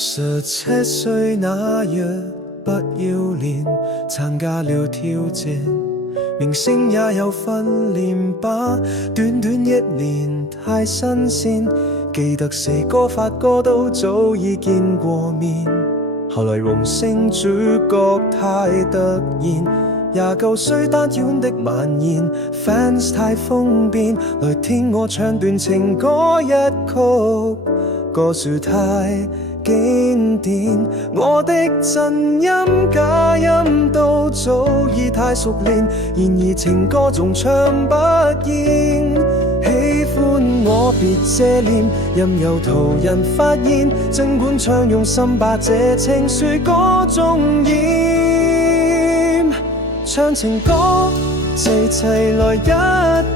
17歲那日不要臉，參加了挑戰，明星也有訓練吧。短短1年太新鮮，記得四哥發哥都早已見過面。後來榮升主角太突然，29歲單戀的晚宴 ，fans 太瘋癲，來聽我唱段情歌一曲，歌詞太經典，我的真音假音都早已太熟練，然而情歌仲唱不厭。喜歡我別遮臉，任由途人發現，儘管唱用心把這情緒歌中淹。唱情歌齊齊來一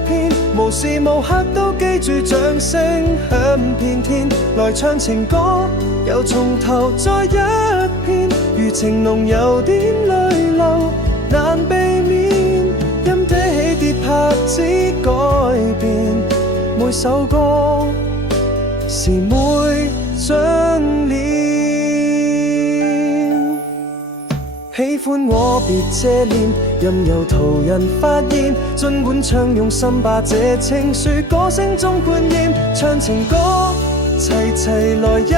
篇，無時無刻都記住掌聲響遍天。來唱情歌又從頭再一遍，如情濃有點淚流難避免，音的起跌拍子改變，每首歌是每張臉。喜歡我別遮臉，任由途人發現，儘管唱用心把這情緒歌聲中灌染。唱情歌齊齊來一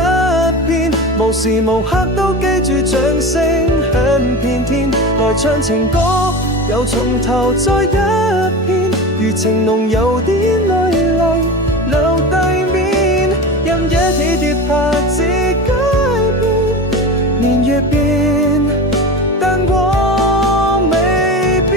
遍，無時無刻都記住掌聲響遍天。來唱情歌又從頭再一遍，如情濃有點淚流留地面，任野起跌拍子改變，年月變，但我未變。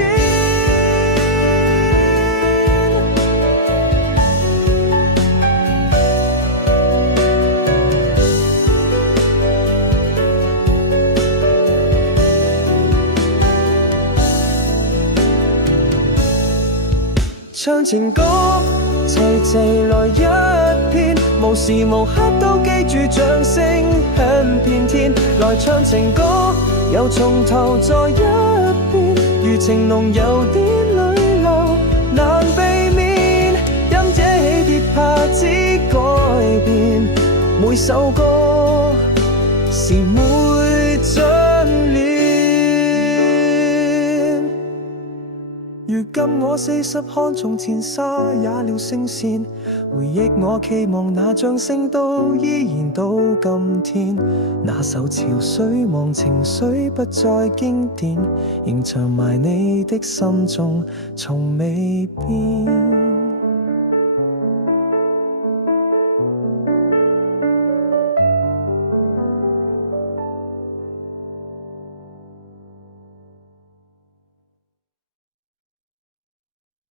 唱情歌齊齊來一遍，無時無刻都記住掌聲響遍天。來唱情歌又從頭再一遍，如情濃有點淚流難避免，因這起跌拍子改變，每首歌是每張臉。如今我40看從前沙啞了聲線，回憶我期望那掌聲都依然到今天。那首潮水忘情水不再經典，仍藏埋你的心中從未變。